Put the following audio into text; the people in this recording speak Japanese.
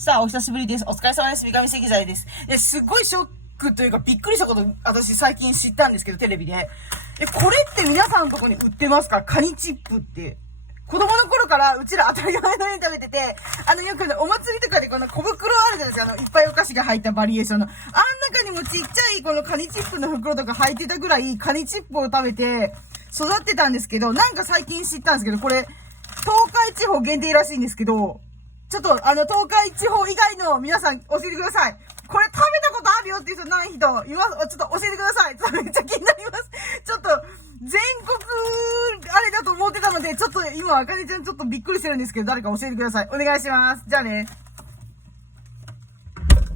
さあ、お久しぶりです。お疲れ様です。三上石材です。すごいショックというかびっくりしたこと、私最近知ったんですけど、テレビで。これって皆さんのとこに売ってますか？カニチップって。子供の頃からうちら当たり前のように食べてて、よくね、お祭りとかでこの小袋あるじゃないですか。いっぱいお菓子が入ったバリエーションの。中にもちっちゃいこのカニチップの袋とか入ってたぐらい、カニチップを食べて育ってたんですけど、なんか最近知ったんですけど、これ、東海地方限定らしいんですけど、ちょっと東海地方以外の皆さん教えてください。これ食べたことあるよっていう人ない人います？ちょっと教えてください。ちょっとめっちゃ気になります。ちょっと、全国、あれだと思ってたので、ちょっと今、あかねちゃんちょっとびっくりしてるんですけど、誰か教えてください。お願いします。じゃあね。